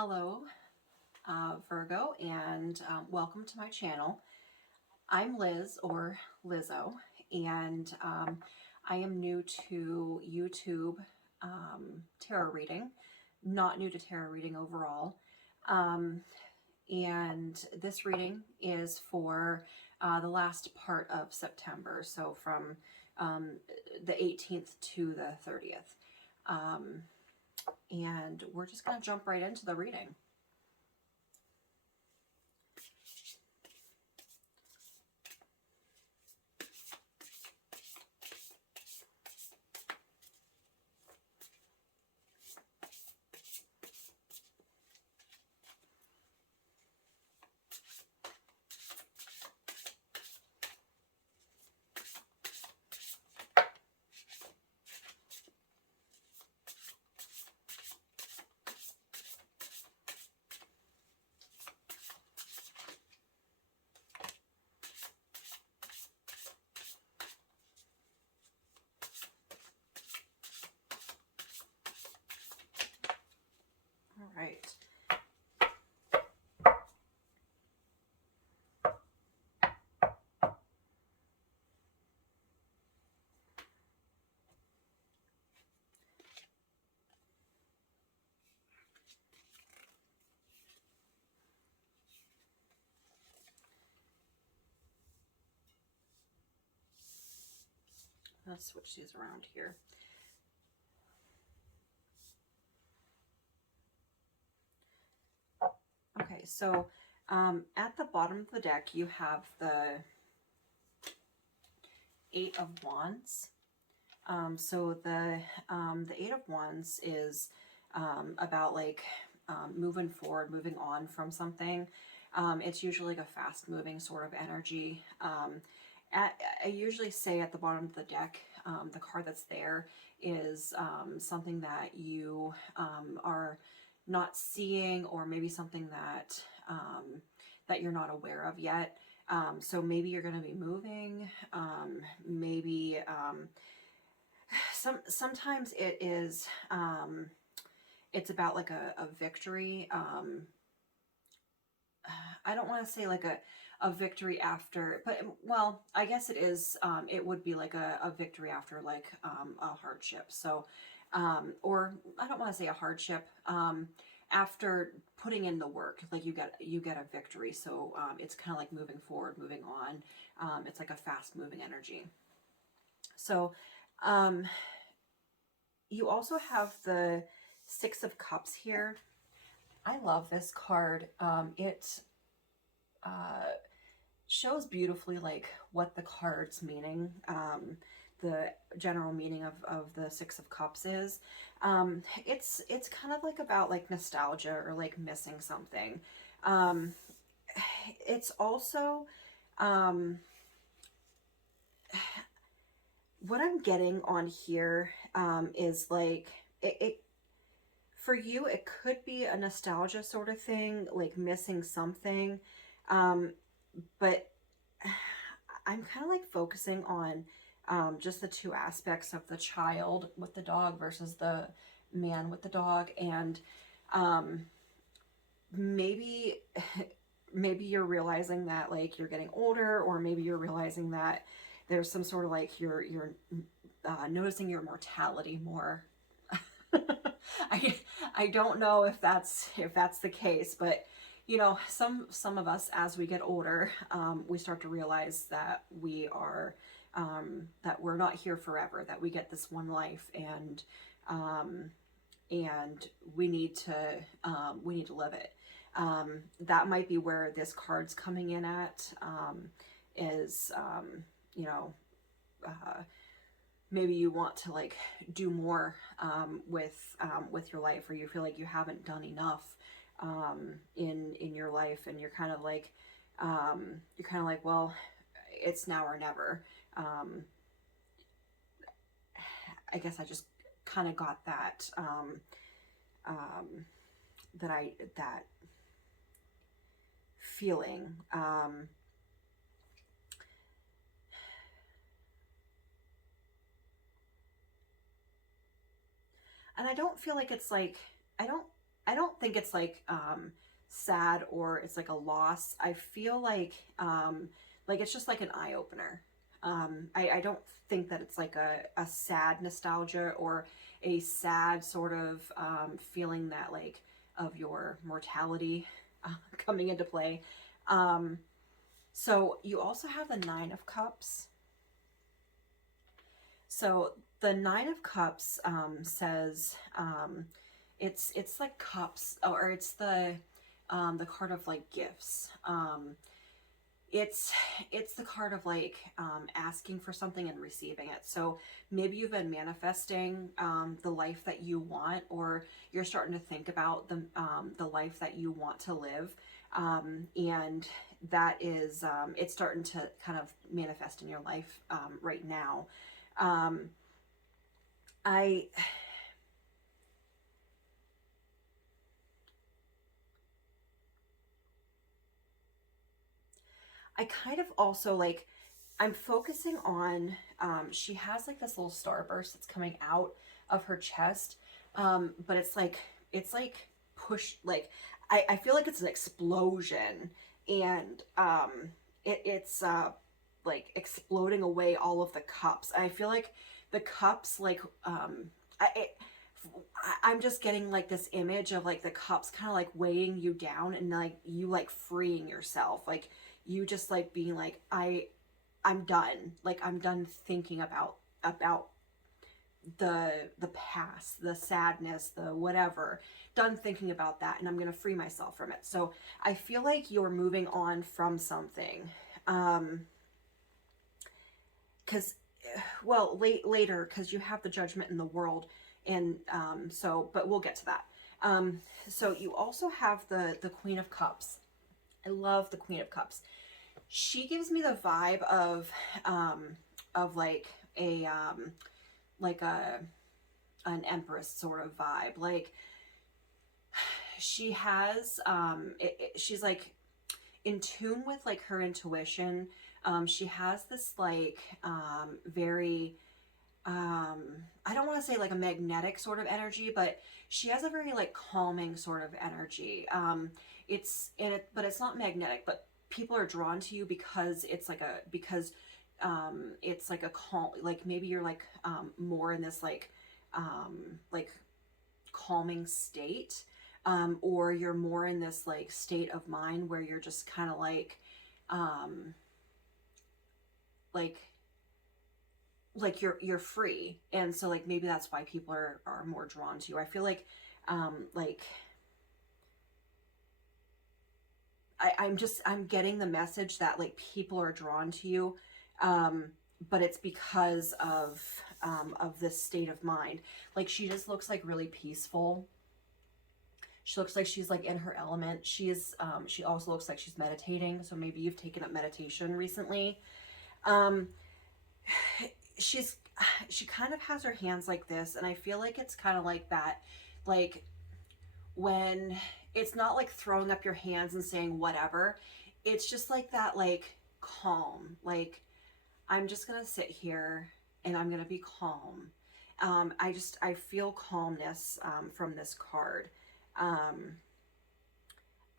Hello, Virgo, and welcome to my channel. I'm Liz, or Lizzo, and I am new to YouTube tarot reading, not new to tarot reading overall. And this reading is for the last part of September, so from the 18th to the 30th. And we're just going to jump right into the reading. All right. Let's switch these around here. Okay, so at the bottom of the deck, you have the Eight of Wands. So the Eight of Wands is about like moving forward, moving on from something. It's usually like a fast-moving sort of energy. I usually say at the bottom of the deck, the card that's there is something that you are not seeing, or maybe something that that you're not aware of yet. So maybe you're going to be moving. Maybe sometimes it is it's about like a victory. I don't want to say like a victory after, but well, I guess it is, it would be like a victory after like a hardship. So, or I don't want to say a hardship, after putting in the work, like you get a victory. So it's kind of like moving forward, moving on. It's like a fast moving energy. So you also have the Six of Cups here. I love this card. It shows beautifully like what the card's meaning, the general meaning of the Six of Cups is. It's kind of like about like nostalgia or like missing something. It's also what I'm getting on here is like it for you, it could be a nostalgia sort of thing, like missing something. But I'm kind of like focusing on just the two aspects of the child with the dog versus the man with the dog. And maybe maybe you're realizing that like you're getting older, or maybe you're realizing that there's some sort of like you're noticing your mortality more. I don't know if that's the case, but you know, some of us as we get older, we start to realize that we are that we're not here forever, that we get this one life, and we need to live it. That might be where this card's coming in at, is you know, maybe you want to like do more with your life, or you feel like you haven't done enough in your life, and you're kind of like well, it's now or never. I guess I just kind of got that that feeling. And I don't feel like it's like, I don't I don't think it's like sad or it's like a loss. I feel like it's just like an eye opener. I don't think that it's like a sad nostalgia or a sad sort of feeling that like of your mortality coming into play. Um, so you also have the Nine of Cups. So the Nine of Cups says it's like cups, or it's the card of like gifts. It's it's the card of like asking for something and receiving it. So maybe you've been manifesting the life that you want, or you're starting to think about the life that you want to live, and that is it's starting to kind of manifest in your life right now. Um, I I kind of also like I'm focusing on she has like this little starburst that's coming out of her chest. But it's like push like I feel like it's an explosion, and it's like exploding away all of the cups. I feel like the cups like I it, I'm just getting like this image of like the cups kind of like weighing you down, and like you like freeing yourself, like you just like being like I'm done, like I'm done thinking about the past, the sadness, the whatever, done thinking about that, and I'm going to free myself from it. So I feel like you're moving on from something. Cuz well, later, cuz you have the Judgment in the World, and so but we'll get to that. So you also have the Queen of Cups. I love the Queen of Cups. She gives me the vibe of like a an empress sort of vibe. Like she has she's like in tune with like her intuition. She has this like very I don't want to say like a magnetic sort of energy, but she has a very like calming sort of energy. It's in it, but it's not magnetic. But people are drawn to you because it's like a calm. Like maybe you're like more in this like calming state, or you're more in this like state of mind where you're just kind of um, like you're free, and so like maybe that's why people are more drawn to you. I feel like I'm getting the message that like people are drawn to you, um but it's because of this state of mind. Like she just looks like really peaceful. She looks like she's like in her element. She also looks like she's meditating, so maybe you've taken up meditation recently. um she's she kind of has her hands like this, and I feel like it's kind of like that, like when it's not like throwing up your hands and saying whatever. It's just like that, like calm, like I'm just gonna sit here and I'm gonna be calm. I feel calmness from this card. um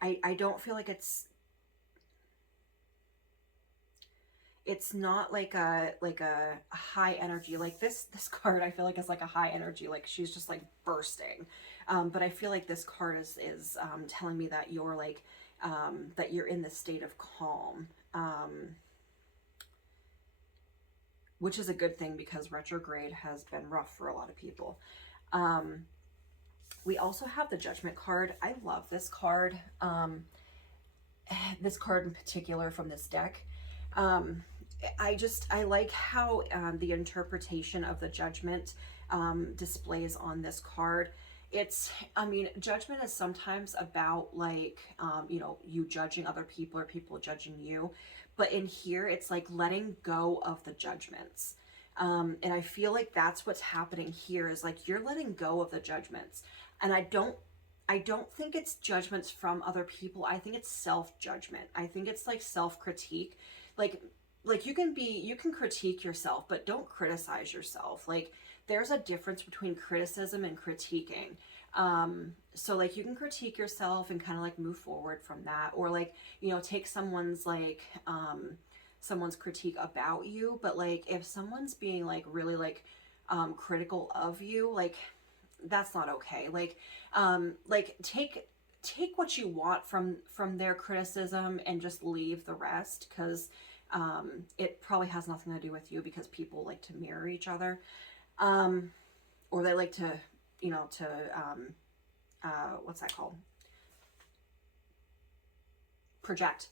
I don't feel like it's not like a high energy. Like this card I feel like is like a high energy, like she's just like bursting. But I feel like this card is telling me that you're like that you're in this state of calm, which is a good thing because retrograde has been rough for a lot of people. We also have the Judgment card. I love this card. This card in particular from this deck. um, I like how the interpretation of the Judgment displays on this card. I mean, judgment is sometimes about like you know, you judging other people or people judging you, but in here it's like letting go of the judgments. And I feel like that's what's happening here, is like you're letting go of the judgments. And I don't think it's judgments from other people. I think it's self-judgment. I think it's like self-critique. Like you can critique yourself, but don't criticize yourself. Like there's a difference between criticism and critiquing. So like you can critique yourself and kind of like move forward from that, or like, you know, take someone's like, someone's critique about you. But like if someone's being like really critical of you, like that's not okay. Like take what you want from their criticism and just leave the rest, because it probably has nothing to do with you, because people like to mirror each other, um, or they like to, you know, to what's that called? Project.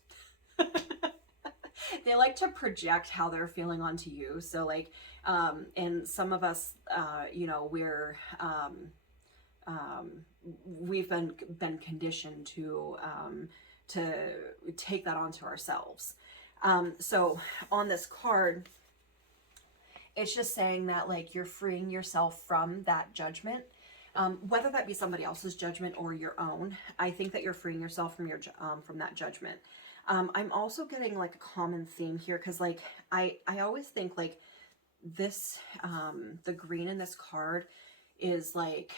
They like to project how they're feeling onto you. So like, and some of us, you know, um, we've been conditioned to take that onto ourselves. So on this card, it's just saying that like you're freeing yourself from that judgment, whether that be somebody else's judgment or your own. I think that you're freeing yourself from your from that judgment. I'm also getting like a common theme here, because like I always think like this, the green in this card is like,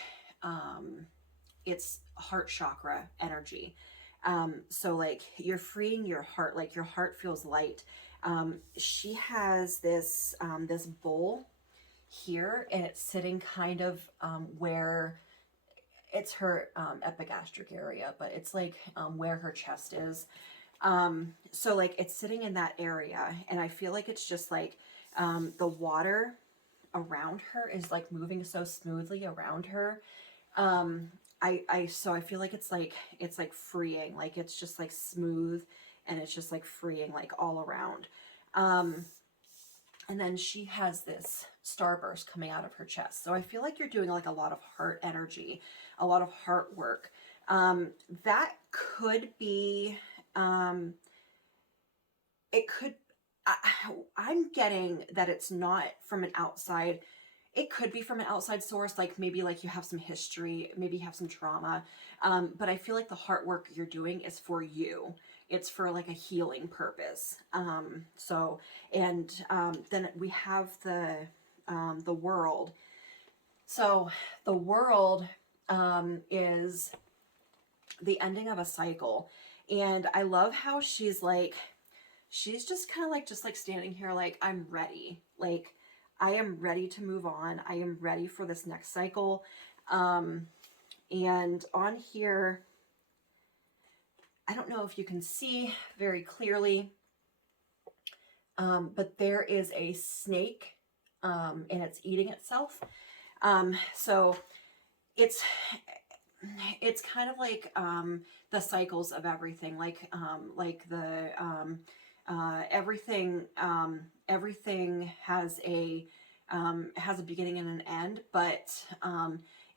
it's heart chakra energy. So like you're freeing your heart, like your heart feels light. She has this this bowl here, and it's sitting kind of where it's her epigastric area, but it's like where her chest is. So like it's sitting in that area, and I feel like it's just like the water around her is like moving so smoothly around her. um so I feel like it's like freeing, like it's just like smooth, and it's just like freeing like all around. um and then she has this starburst coming out of her chest, so I feel like you're doing like a lot of heart energy, a lot of heart work. That could be, um it could, I, I'm getting that it's not from an outside. It could be from an outside source, like maybe like you have some history, maybe you have some trauma. But I feel like the heart work you're doing is for you. It's for like a healing purpose. So, and then we have the world. So the world is the ending of a cycle. And I love how she's just kind of like just like standing here like, I'm ready. Like I am ready to move on. I am ready for this next cycle. And on here, I don't know if you can see very clearly, but there is a snake, and it's eating itself. So it's it's kind of like the cycles of everything, like the everything, everything has a beginning and an end, but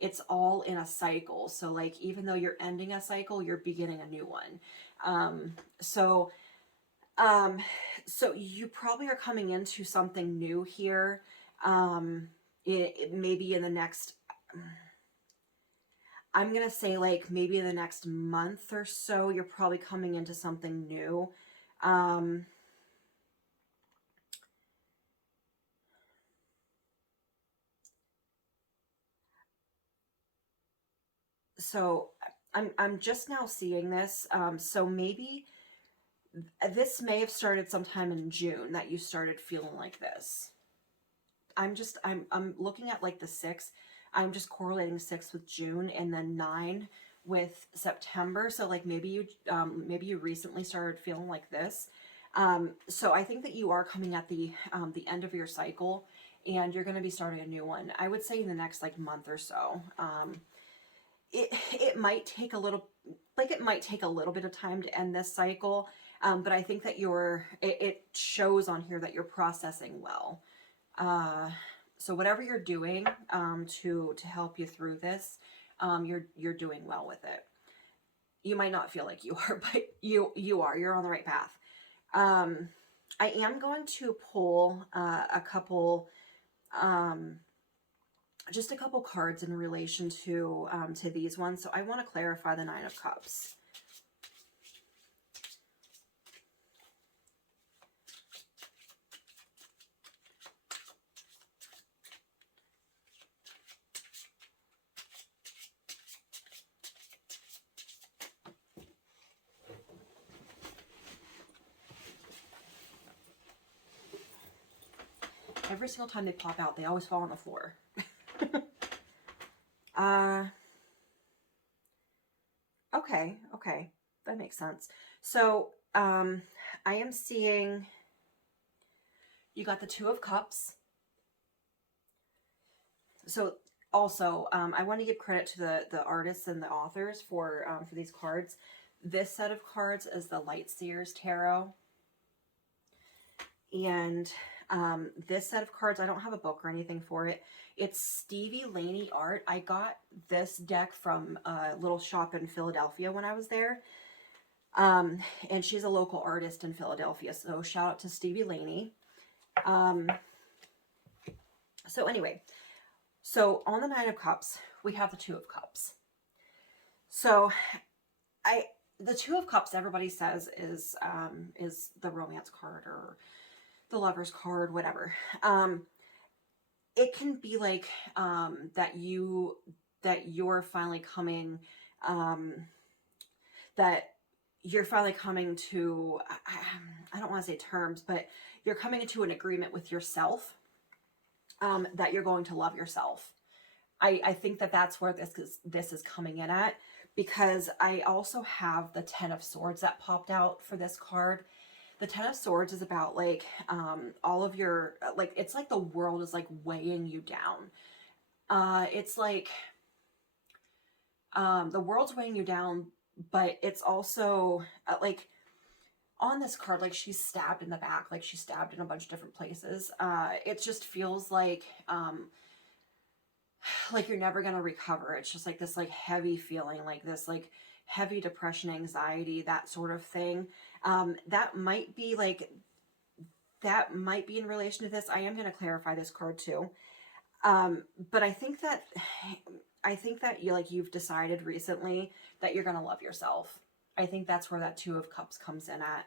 it's all in a cycle. So like even though you're ending a cycle, you're beginning a new one. um, so um, so you probably are coming into something new here. It maybe in the next, I'm gonna say like maybe in the next month or so, you're probably coming into something new. Um, so I'm just now seeing this. So maybe this may have started sometime in June that you started feeling like this. I'm looking at like the 6. I'm just correlating 6 with June, and then 9 with September. So like maybe you recently started feeling like this. So I think that you are coming at the end of your cycle, and you're going to be starting a new one. I would say in the next like month or so. It might take a little, like it might take a little bit of time to end this cycle. But I think that it shows on here that you're processing well. Uh, so whatever you're doing to help you through this, you're doing well with it. You might not feel like you are, but you are. You're on the right path. Um, I am going to pull a couple, um, just a couple cards in relation to these ones. So I want to clarify the 9 of Cups. every single time they pop out, they always fall on the floor. uh, okay, okay. That makes sense. So, I am seeing you got the Two of Cups. So also, I want to give credit to the artists and the authors for these cards. This set of cards is the Light Seers Tarot, and this set of cards, I don't have a book or anything for it. It's Stevie Laney art. I got this deck from a little shop in Philadelphia when I was there. And she's a local artist in Philadelphia, so shout out to Stevie Laney. So anyway, so on the Nine of Cups, we have the Two of Cups. So the Two of Cups, everybody says is the romance card or the lover's card, whatever. It can be like that you're finally coming that you're finally coming to, I don't want to say terms, but you're coming into an agreement with yourself, that you're going to love yourself. I think that that's where this is coming in at, because I also have the Ten of Swords that popped out for this card. The Ten of Swords is about like all of your, like, it's like the world is like weighing you down. It's like the world's weighing you down, but it's also like on this card, like she's stabbed in the back, like she's stabbed in a bunch of different places. It just feels like you're never gonna recover. It's just like this like heavy feeling, like this like heavy depression, anxiety, that sort of thing. That might be in relation to this. I am gonna clarify this card too. But I think that you've decided recently that you're gonna love yourself. I think that's where that Two of Cups comes in at.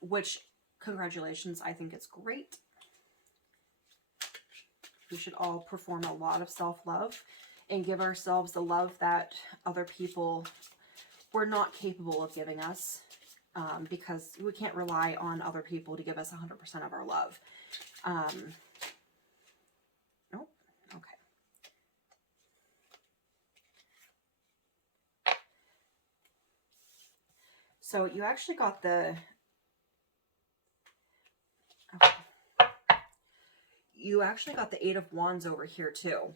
Which, congratulations, I think it's great. We should all perform a lot of self-love and give ourselves the love that other people were not capable of giving us, because we can't rely on other people to give us 100% of our love. Oh, okay. So you actually got the... Okay. You actually got the Eight of Wands over here too.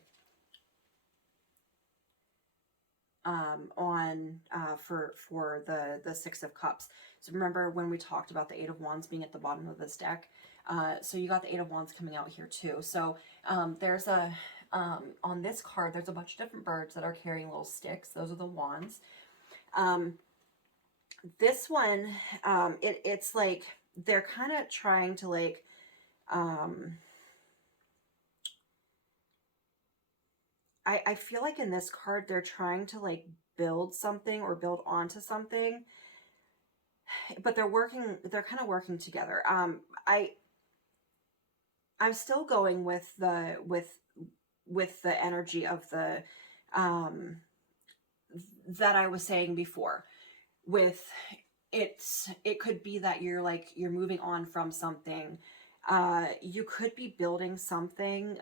For the Six of Cups. So remember when we talked about the Eight of Wands being at the bottom of this deck? So you got the Eight of Wands coming out here too. So there's a on this card, there's a bunch of different birds that are carrying little sticks. Those are the wands. This one, it's like they're kind of trying to like I feel like in this card they're trying to like build something or build onto something, but they're kind of working together. I'm still going with the energy of the that I was saying before. With it could be that you're moving on from something. You could be building something,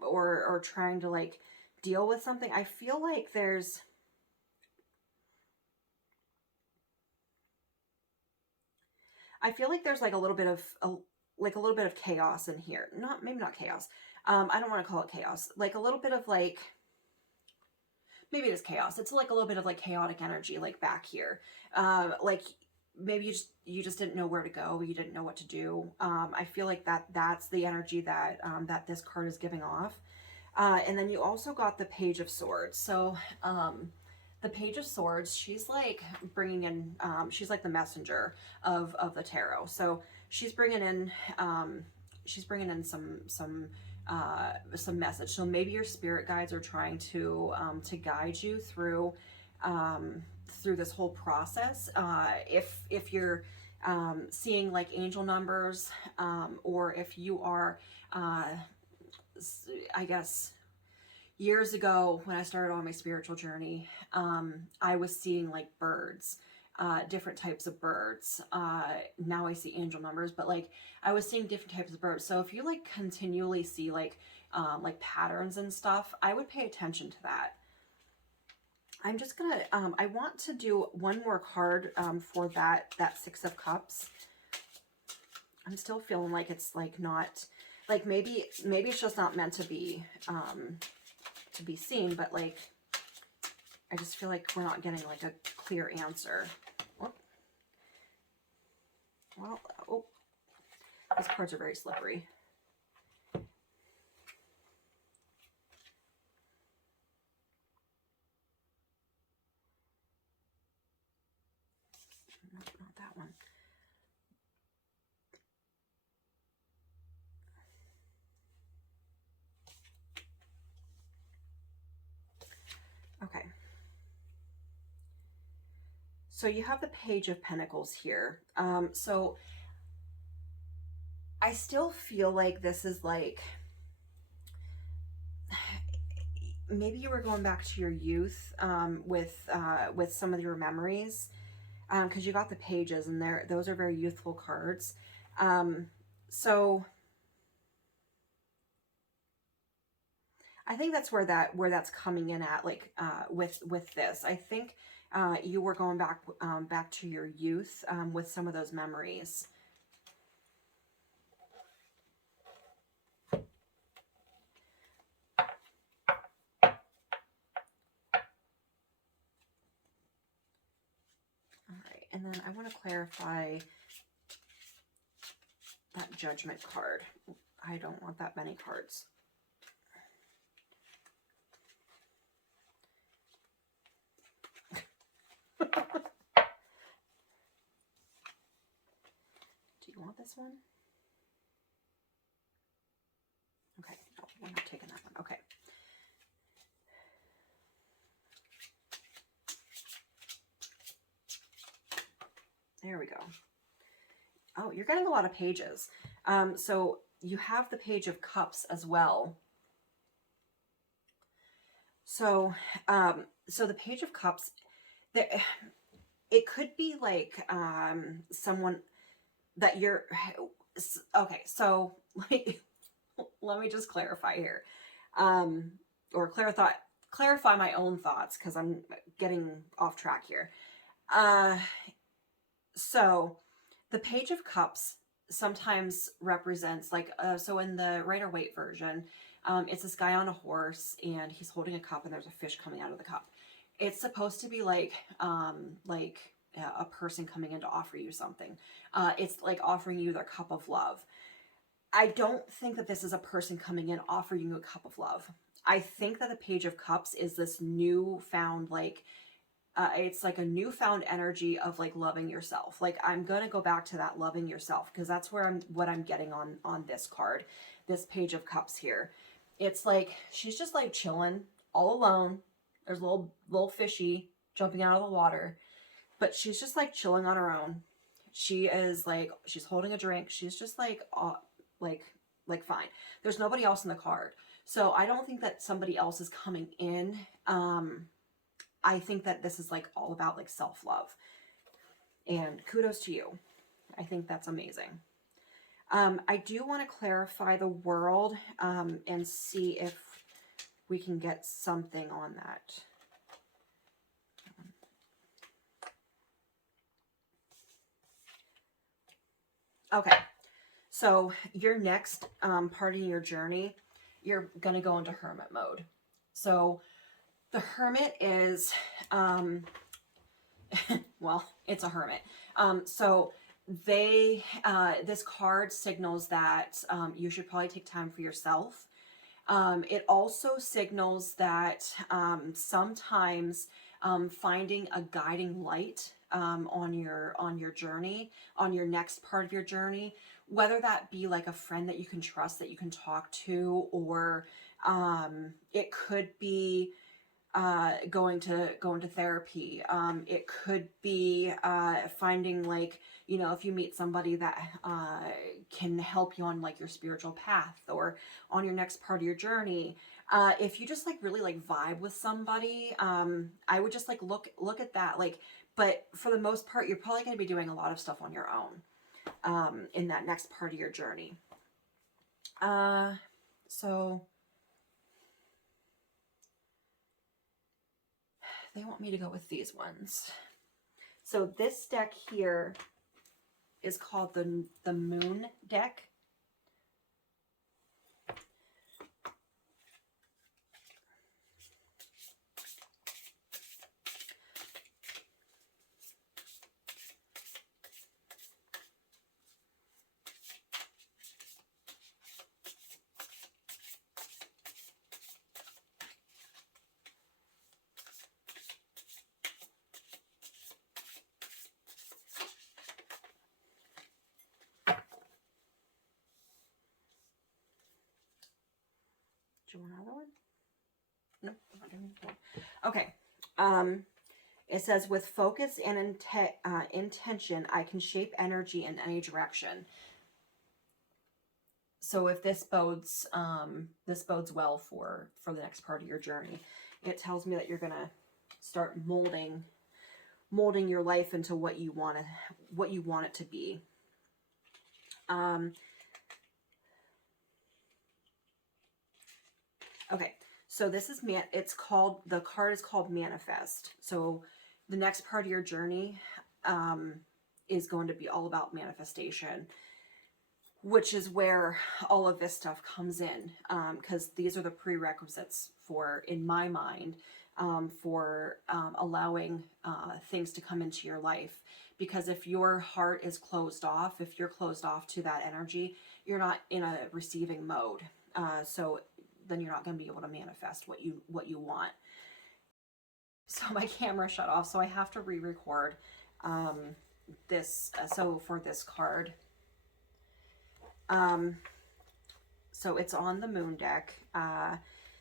or trying to like deal with something. I feel like there's like a little bit of chaos in here. Maybe not chaos. I don't want to call it chaos. Like a little bit of like, maybe it is chaos. It's like a little bit of like chaotic energy, like back here. Like maybe you just didn't know where to go. You didn't know what to do. I feel like that's the energy that this card is giving off. And then you also got the Page of Swords. So the Page of Swords, she's like bringing in, she's like the messenger of the tarot. So she's bringing in some message. So maybe your spirit guides are trying to guide you through this whole process. If you're seeing like angel numbers, or if you are, I guess, years ago when I started on my spiritual journey, I was seeing like birds. different types of birds. Now I see angel numbers, but like I was seeing different types of birds. So if you like continually see like patterns and stuff, I would pay attention to that. I'm just gonna, I want to do one more card for that Six of Cups. I'm still feeling like it's like not, like maybe it's just not meant to be seen, but like, I just feel like we're not getting like a clear answer. Oh, well, oh, these cards are very slippery. Not that one. Okay. So you have the Page of Pentacles here. So I still feel like this is like, maybe you were going back to your youth with some of your memories, because you got the pages and those are very youthful cards. So I think that's where that's coming in at, like with this. I think you were going back to your youth with some of those memories. All right, and then I want to clarify that Judgment card. I don't want that many cards. Do you want this one? Okay, no, we're not taking that one. Okay. There we go. Oh, you're getting a lot of pages. So you have the Page of Cups as well. So, so the Page of Cups, it could be like someone that you're, okay, so like, let me just clarify here, or clarify my own thoughts, because I'm getting off track here. So the Page of Cups sometimes represents like, so in the Rider-Waite version, it's this guy on a horse and he's holding a cup and there's a fish coming out of the cup. It's supposed to be like a person coming in to offer you something. It's like offering you their cup of love. I don't think that this is a person coming in offering you a cup of love. I think that the Page of Cups is this newfound, like, it's like a newfound energy of like loving yourself. Like, I'm gonna go back to that loving yourself, because that's what I'm getting on this card, this Page of Cups here. It's like she's just like chilling all alone. There's a little fishy jumping out of the water, but she's just like chilling on her own. She is like, she's holding a drink. She's just like fine. There's nobody else in the card, so I don't think that somebody else is coming in. I think that this is like all about like self-love, and kudos to you. I think that's amazing. I do want to clarify the World and see if we can get something on that. Okay, so your next part in your journey, you're going to go into hermit mode. So the hermit is, well, it's a hermit. So this card signals that you should probably take time for yourself. It also signals that sometimes finding a guiding light on your journey, on your next part of your journey, whether that be like a friend that you can trust, that you can talk to, or it could be going to therapy. It could be finding, like, you know, if you meet somebody that can help you on like your spiritual path or on your next part of your journey. If you just like really like vibe with somebody, I would just like look at that. Like, but for the most part, you're probably going to be doing a lot of stuff on your own in that next part of your journey. So they want me to go with these ones. So this deck here is called the Moon deck. Do you want another one? Nope, I'm not doing that. Okay. It says, with focus and intention, I can shape energy in any direction. So if this bodes well for the next part of your journey, it tells me that you're gonna start molding your life into what you want it to be. Okay, so this is the card is called Manifest. So the next part of your journey is going to be all about manifestation, which is where all of this stuff comes in, because these are the prerequisites for, in my mind, for allowing things to come into your life. Because if your heart is closed off, if you're closed off to that energy, you're not in a receiving mode. So then you're not going to be able to manifest what you want. So my camera shut off, so I have to re-record this. So for this card, so it's on the Moon deck.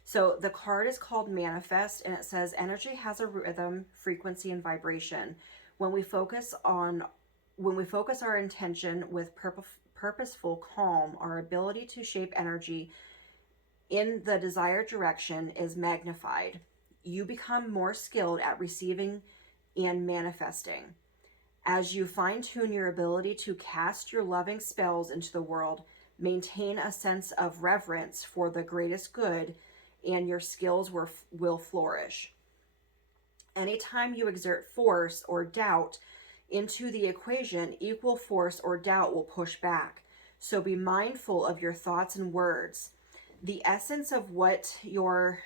So the card is called Manifest, and it says, energy has a rhythm, frequency, and vibration. When we focus our intention with purposeful calm, our ability to shape energy in the desired direction is magnified. You become more skilled at receiving and manifesting. As you fine-tune your ability to cast your loving spells into the world, maintain a sense of reverence for the greatest good, and your skills will flourish. Anytime you exert force or doubt into the equation, equal force or doubt will push back. So be mindful of your thoughts and words. The essence of what you're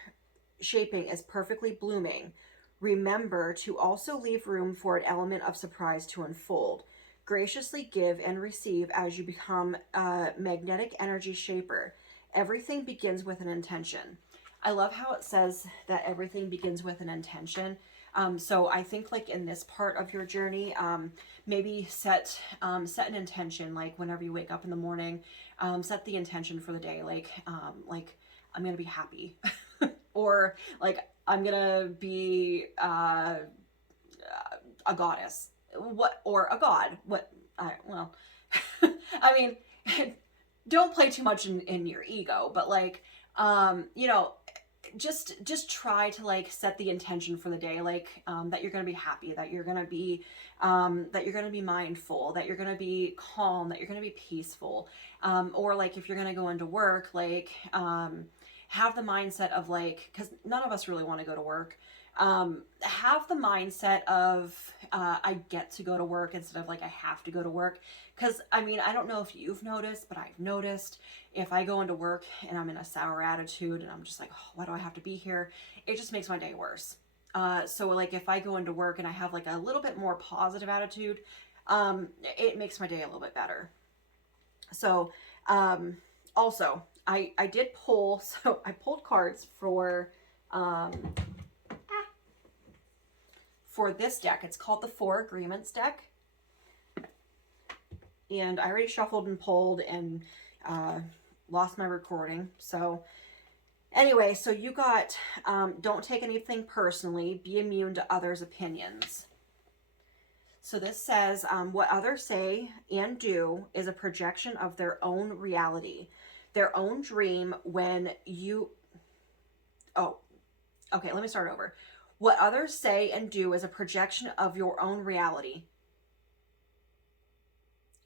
shaping is perfectly blooming. Remember to also leave room for an element of surprise to unfold. Graciously give and receive as you become a magnetic energy shaper. Everything begins with an intention. I love how it says that everything begins with an intention. So I think, like, in this part of your journey, maybe set an intention, like whenever you wake up in the morning, set the intention for the day, like I'm gonna be happy, or like I'm gonna be a goddess, or a god. Well, I mean, don't play too much in your ego, but like, you know, just try to like set the intention for the day, like that you're gonna be happy, that you're gonna be mindful, that you're gonna be calm, that you're gonna be peaceful, or like if you're gonna go into work, like have the mindset of, like, because none of us really want to go to work, have the mindset of I get to go to work instead of like I have to go to work. Because I mean, I don't know if you've noticed, but I've noticed if I go into work and I'm in a sour attitude and I'm just like, oh, why do I have to be here? It just makes my day worse. So like if I go into work and I have like a little bit more positive attitude, it makes my day a little bit better. So also I did pull, so I pulled cards for this deck. It's called the Four Agreements deck. And I already shuffled and pulled and lost my recording. So Anyway, so you got don't take anything personally, be immune to others' opinions. So this says what others say and do is a projection of their own reality, their own dream. When you, oh, okay, let me start over. What others say and do is a projection of your own reality,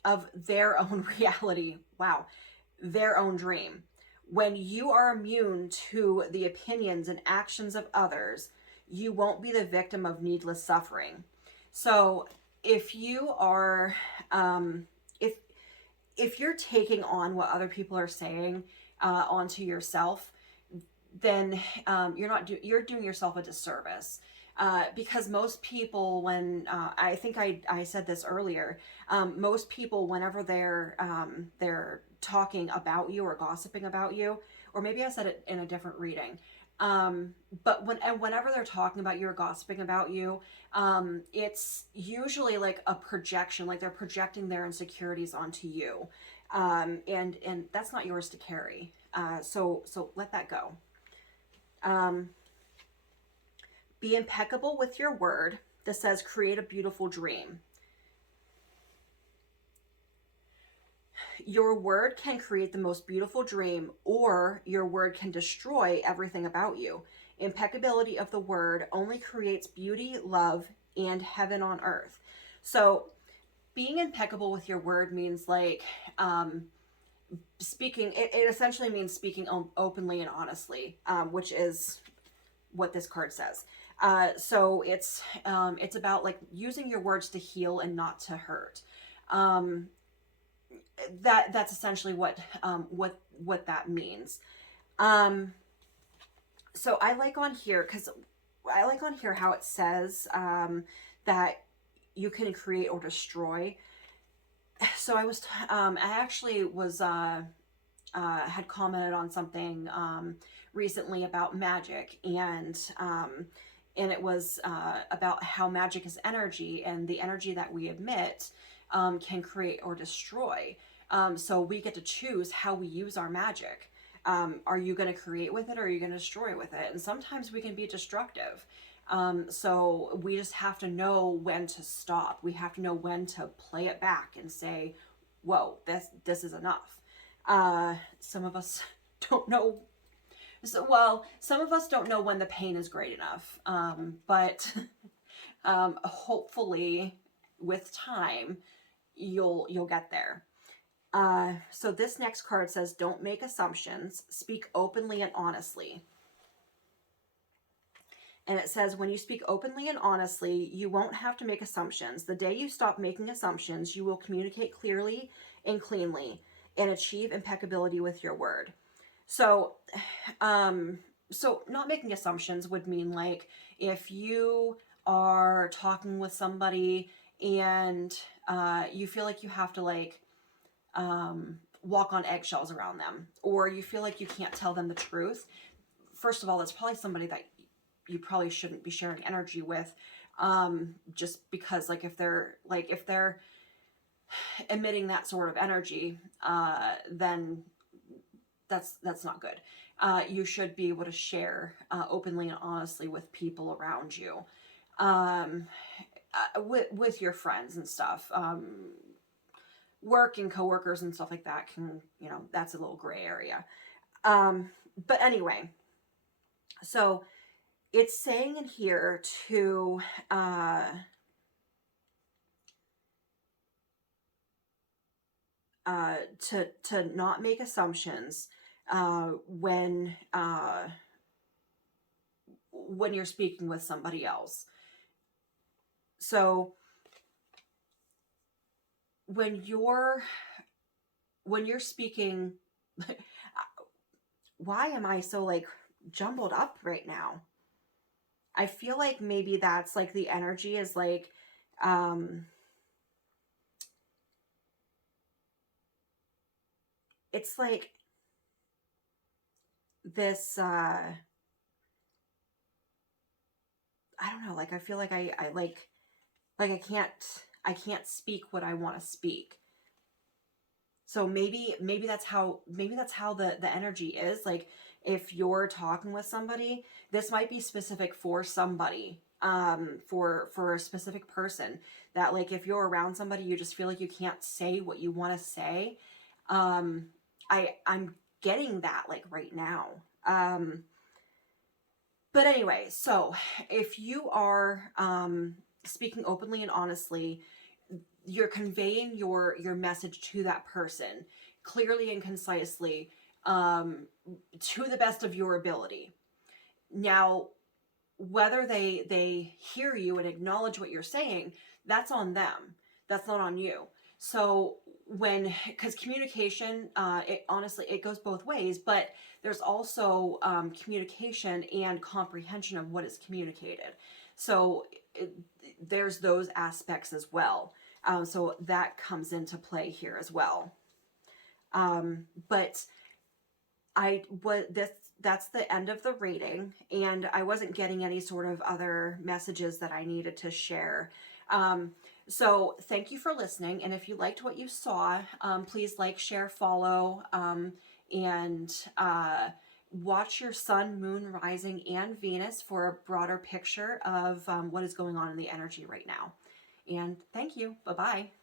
of their own reality. Wow, their own dream. When you are immune to the opinions and actions of others, you won't be the victim of needless suffering. So if you are, if you're taking on what other people are saying onto yourself, then you're doing yourself a disservice. Because most people, when I think I said this earlier, most people, whenever they're talking about you or gossiping about you, or maybe I said it in a different reading, but whenever they're talking about you or gossiping about you, it's usually like a projection, like they're projecting their insecurities onto you, and that's not yours to carry. So let that go. Um, be impeccable with your word. This says create a beautiful dream. Your word can create the most beautiful dream, or your word can destroy everything about you. Impeccability of the word only creates beauty, love, and heaven on earth. So being impeccable with your word means like speaking, it essentially means speaking openly and honestly, which is what this card says. So it's about like using your words to heal and not to hurt. Um, that's essentially what that means. Um, so I like on here because I like on here how it says that you can create or destroy. So I actually was had commented on something recently about magic, and it was about how magic is energy, and the energy that we emit can create or destroy. So we get to choose how we use our magic. Are you going to create with it, or are you going to destroy with it? And sometimes we can be destructive. So we just have to know when to stop. We have to know when to play it back and say, whoa, this is enough. Some of us don't know. So, well, some of us don't know when the pain is great enough. But hopefully with time, you'll get there. So this next card says, don't make assumptions, speak openly and honestly. And it says, when you speak openly and honestly, you won't have to make assumptions. The day you stop making assumptions, you will communicate clearly and cleanly and achieve impeccability with your word. So, so not making assumptions would mean like if you are talking with somebody and you feel like you have to like walk on eggshells around them, or you feel like you can't tell them the truth. First of all, it's probably somebody that you probably shouldn't be sharing energy with, just because like if they're emitting that sort of energy, then that's not good. You should be able to share openly and honestly with people around you, with your friends and stuff. Work and coworkers and stuff like that can, that's a little gray area. But anyway, so it's saying in here to not make assumptions when you're speaking with somebody else. So when you're speaking, why am I so like jumbled up right now? I feel like maybe that's like the energy is like it's like this I don't know, like I feel like I like I can't speak what I want to speak. So maybe that's how the energy is like. if you're talking with somebody, this might be specific for somebody, for a specific person, that like if you're around somebody, you just feel like you can't say what you want to say. um I'm getting that like right now. But anyway, so if you are speaking openly and honestly, you're conveying your message to that person clearly and concisely, um, to the best of your ability. Now, whether they hear you and acknowledge what you're saying, that's on them. That's not on you. So when, because communication, it honestly, it goes both ways, but there's also communication and comprehension of what is communicated. So it, there's those aspects as well. So that comes into play here as well. But I was this that's the end of the reading, and I wasn't getting any sort of other messages that I needed to share. So thank you for listening, and if you liked what you saw, please like, share, follow, and watch your sun, moon, rising, and Venus for a broader picture of what is going on in the energy right now. And thank you. Bye bye.